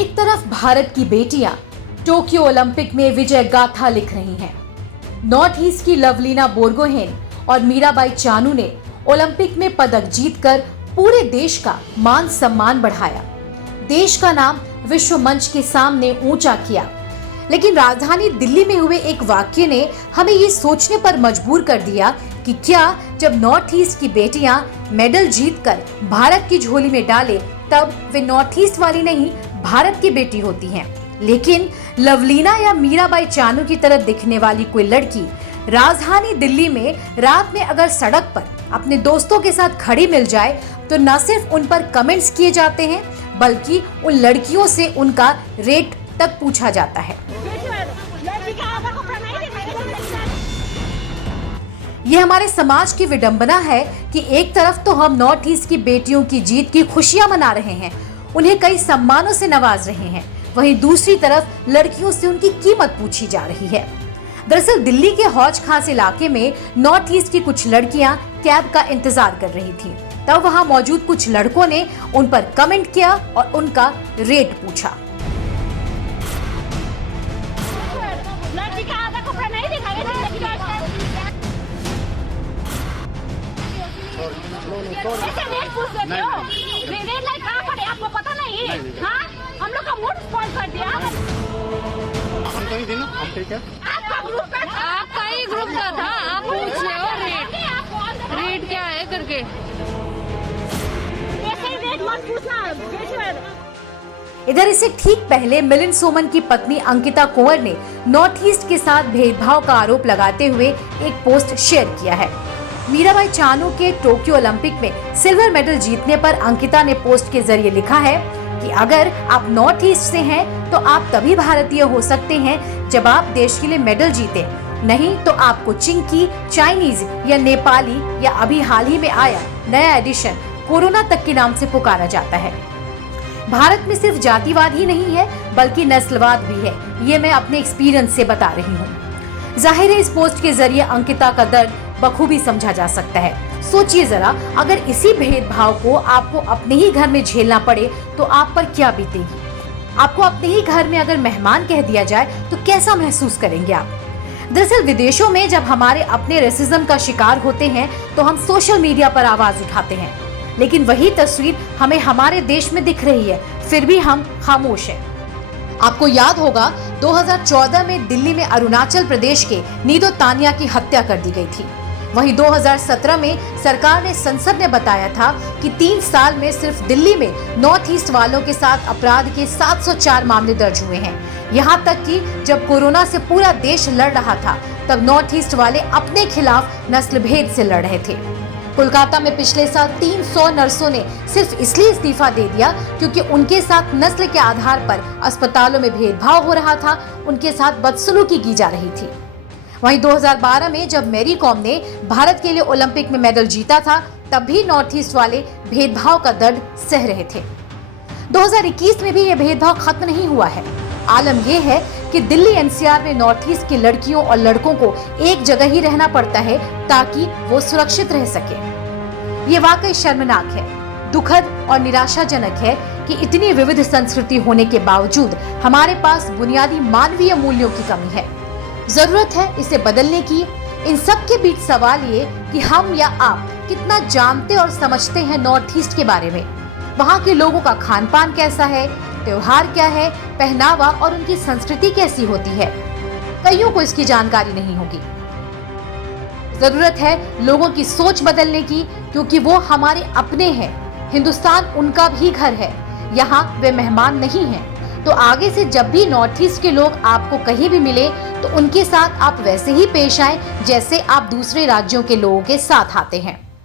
एक तरफ भारत की बेटियां टोक्यो ओलंपिक में विजय गाथा लिख रही हैं। नॉर्थ ईस्ट की लवलीना बोरगोहेन और मीराबाई चानू ने ओलंपिक में पदक जीतकर पूरे देश का मान सम्मान बढ़ाया, देश का नाम विश्व मंच के सामने ऊंचा किया। लेकिन राजधानी दिल्ली में हुए एक वाक्य ने हमें ये सोचने पर मजबूर कर दिया कि क्या जब नॉर्थ ईस्ट की बेटियां मेडल जीतकर भारत की झोली में डाले तब वे नॉर्थ ईस्ट वाली नहीं भारत की बेटी होती हैं। लेकिन लवलीना या मीराबाई चानू की तरह दिखने वाली कोई लड़की राजधानी दिल्ली में रात में अगर सड़क पर अपने दोस्तों के साथ खड़ी मिल जाए तो न सिर्फ उन पर कमेंट्स किए जाते हैं बल्कि उन लड़कियों से उनका रेट तक पूछा जाता है। ये हमारे समाज की विडंबना है कि एक तरफ तो हम नॉर्थ ईस्ट की बेटियों की जीत की खुशियां मना रहे हैं, उन्हें कई सम्मानों से नवाज रहे हैं, वहीं दूसरी तरफ लड़कियों से उनकी कीमत पूछी जा रही है। दरअसल दिल्ली के हौज खास इलाके में नॉर्थ ईस्ट की कुछ लड़कियां कैब का इंतजार कर रही थीं। तब वहां मौजूद कुछ लड़कों ने उन पर कमेंट किया और उनका रेट पूछा। आपको पता नहीं? हाँ, हम लोग का मूड स्पॉइल कर दिया। हम कहीं दिन हम ठीक है। आपका ही ग्रुप का था, आप पूछ रहे हो रेट क्या है करके। ऐसे रेट मत पूछना। इधर इससे ठीक पहले मिलिंद सोमन की पत्नी अंकिता कुंवर ने नॉर्थ ईस्ट के साथ भेदभाव का आरोप लगाते हुए एक पोस्ट शेयर किया है। मीराबाई चानू के टोक्यो ओलंपिक में सिल्वर मेडल जीतने पर अंकिता ने पोस्ट के जरिए लिखा है कि अगर आप नॉर्थ ईस्ट से हैं तो आप तभी भारतीय हो सकते हैं जब आप देश के लिए मेडल जीते, नहीं तो आपको चिंकी, चाइनीज या नेपाली या अभी हाल ही में आया नया एडिशन कोरोना तक के नाम से पुकारा जाता है। भारत में सिर्फ जातिवाद ही नहीं है बल्कि नस्लवाद भी है, ये मैं अपने एक्सपीरियंस से बता रही हूँ। जाहिर है इस पोस्ट के जरिए अंकिता का दर्द बखूबी समझा जा सकता है। सोचिए जरा, अगर इसी भेदभाव को आपको अपने ही घर में झेलना पड़े तो आप पर क्या बीतेगी। आपको अपने ही घर में अगर मेहमान कह दिया जाए तो कैसा महसूस करेंगे आप। दरअसल विदेशों में जब हमारे अपने रेसिज्म का शिकार होते हैं तो हम सोशल मीडिया पर आवाज उठाते हैं, लेकिन वही तस्वीर हमें हमारे देश में दिख रही है, फिर भी हम खामोश हैं। आपको याद होगा 2014 में दिल्ली में अरुणाचल प्रदेश के नीदो तानिया की हत्या कर दी गई थी। वहीं 2017 में सरकार ने संसद में बताया था कि 3 साल में सिर्फ दिल्ली में नॉर्थ ईस्ट वालों के साथ अपराध के 704 मामले दर्ज हुए हैं। यहां तक कि जब कोरोना से पूरा देश लड़ रहा था तब नॉर्थ ईस्ट वाले अपने खिलाफ नस्ल भेद से लड़ रहे थे। कोलकाता में पिछले साल 300 नर्सों ने सिर्फ इसलिए इस्तीफा दे दिया क्योंकि उनके साथ नस्ल के आधार पर अस्पतालों में भेदभाव हो रहा था, उनके साथ बदसलूकी की जा रही थी। वहीं 2012 में जब मैरी कॉम ने भारत के लिए ओलंपिक में मेडल जीता था तब भी नॉर्थ ईस्ट वाले भेदभाव का दर्द सह रहे थे। 2021 में भी यह भेदभाव खत्म नहीं हुआ है। आलम यह है कि दिल्ली एनसीआर में नॉर्थ ईस्ट की लड़कियों और लड़कों को एक जगह ही रहना पड़ता है ताकि वो सुरक्षित रह सके। ये वाकई शर्मनाक है, दुखद और निराशाजनक है कि इतनी विविध संस्कृति होने के बावजूद हमारे पास बुनियादी मानवीय मूल्यों की कमी है। जरूरत है इसे बदलने की। इन सब के बीच सवाल ये कि हम या आप कितना जानते और समझते हैं नॉर्थ ईस्ट के बारे में। वहाँ के लोगों का खान पान कैसा है, त्योहार क्या है, पहनावा और उनकी संस्कृति कैसी होती है। कईयों को इसकी जानकारी नहीं होगी। जरूरत है लोगों की सोच बदलने की, क्योंकि वो हमारे अपने हैं। हिंदुस्तान उनका भी घर है, यहाँ वे मेहमान नहीं हैं। तो आगे से जब भी नॉर्थ ईस्ट के लोग आपको कहीं भी मिले तो उनके साथ आप वैसे ही पेश आएं जैसे आप दूसरे राज्यों के लोगों के साथ आते हैं।